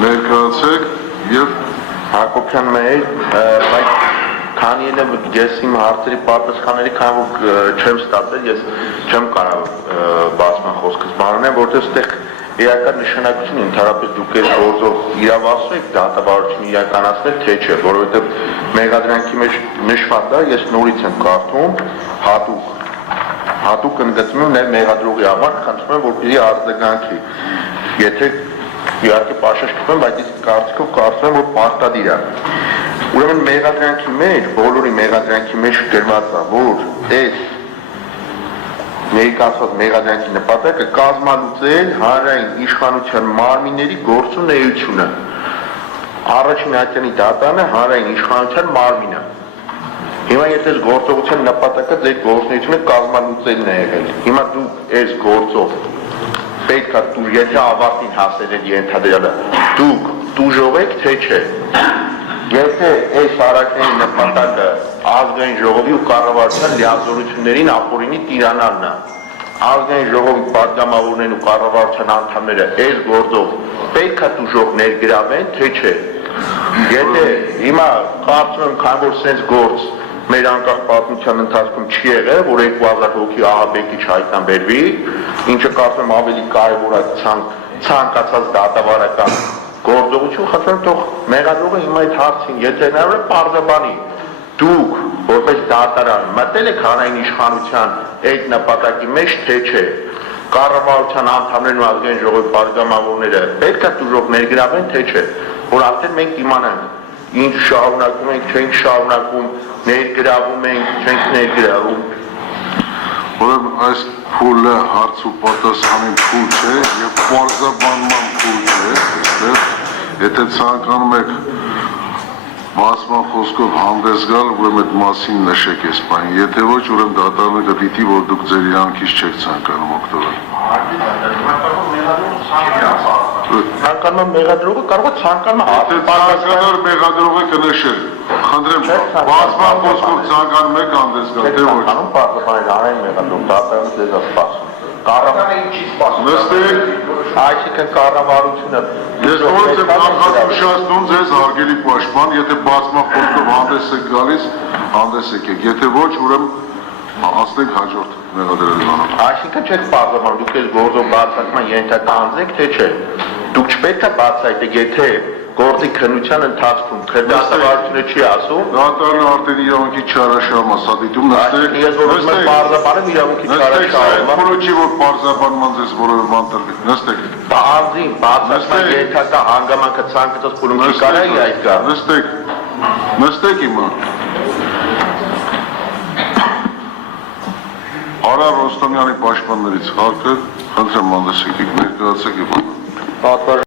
Ներկայացեք եւ Հակոբյան մեր, բայց քանի ես իմ հարցերի պատասխանների, քանի որ չեմ ստացել, ես չեմ կարող բացման խոսքս բանանեմ, որտեղ այդտեղ իրական նշանակություն ընդհանրապես դուք այս գործով իրավասու եք դատավարություն իրականացնել, թե չէ, որովհետև մեղադրանքի մեջ նշված է, ես նորից եմ կարդում, հատուկ ընդգծում եմ նաև մեղադրողի համար, խնդրում եմ, որպեսզի արձագանքի, եթե իհարկե պաշտպանում եմ, բայց իսկ կարծիքով կարծում եմ, որ պարտադիր է։ Ուրեմն մեղադրանքի մեջ, բոլորի մեղադրանքի մեջ գրված է, որ այս ներկայացված մեղադրանքի նպատակը կազմալուծել հանրային իշխանության մարմինների գործունեությունը։ Առաջին ատյանի դատանը հանրային իշխանության մարմինը։ Հիմա եթե այս գործողության նպատակը ձեր գործունեությունը կազմալուծելն է եղել։ Հիմա դուք այս գործով պետք է դու եթե ավարտին հասել եք ենթադրյալը, դուք տուժող եք, թե չէ։ Եթե այս առաքների նպատակը ազգային ժողովի ու կառավարության լիազորություններին ապօրինի տիրանալն է, ազգային ժողովի պատգամավորներն ու կառավարության անդամները այս գործով պետք է տուժող ներգրավեն, թե չէ։ Եթե հիմա կարծում եմ, քանի որ sense գործ մեր անկախ պատմության ընթացքում չի եղել, որ 2000 հոգի ահաբեկիչ հայտնաբերվի, ինչը կարծում եմ ավելի կարևոր է ցանկացած դատավարական գործողություն, խնդրեմ թող մեղադրողը հիմա այդ հարցին, եթե հնարավոր է պարզաբանի, դուք որպես դատարան մտել եք հանրային իշխանության այդ նպատակի մեջ, թե չէ, կառավարության անդամներն ու ազգային ժողովի պատգամավորները պետք է տուժող ներգրավեն, թե չէ, որ արդեն մենք իմանանք ինչ շարունակում ենք, չենք շարունակում, ներգրավում ենք, չենք ներգրավում։ Ուրեմն այս փուլը հարց ու պատասխանի փուլ չէ եւ պարզաբանման փուլ չէ, եթե ցանկանում եք բացման խոսքով հանդես գալ, ուրեմն այդ մասին նշեք այս բանը, եթե ոչ, ուրեմն դատարանը կդիտի, որ դուք ձեր իրանքից չեք ցանկանում օգտվել։ Ցանկանում եմ մեղադրողը կարող է ցանկանում ցանկանում մեղադրողը կնշել։ Խնդրեմ, բացման խոսքով ցանկանում եք հանդես գալ, թե ոչ։ Ցանկանում պարզաբանել հանրային մեղադրող դատարանը ձեզ է սպասում։ Կառավարությունը ինչի սպասում։ Նստեք, այսինքն կառավարությունը ես ոնց եմ կանխատեսում ձեզ հարգելի պաշտպան, եթե բացման խոսքով հանդես եք գալիս, հանդես եկեք, եթե ոչ, ուրեմն անցնենք հաջորդ մեղադրելու բանը։ Այսինքն չեք պարզաբանում, դուք այս գործով բացակայման ենթակայեք, թե չէ։ Դուք չպետք է բացակայեք, եթե գործի քննության ընթացքում դատավարությունը չի ասում։ Դատարանը արդեն իրավունքի չարաշահում է դիտում, նստեք։ Ես որոշում եմ պարզաբանել իրավունքի չարաշահումը։ Բոլոր չի որ պարզաբանման ձեզ որևէ բան տրվի։ Նստեք։ Բարձին, բացակայական ենթակա հանգամանքը ցանկացած փուլում չի կարելի այդ գա։ Նստեք։ Նստեք հիմա։ Արա Ռոստոմյանի պաշտպաններից հարկը, խնդրեմ հանդես եկեք, ներկայացեք եւ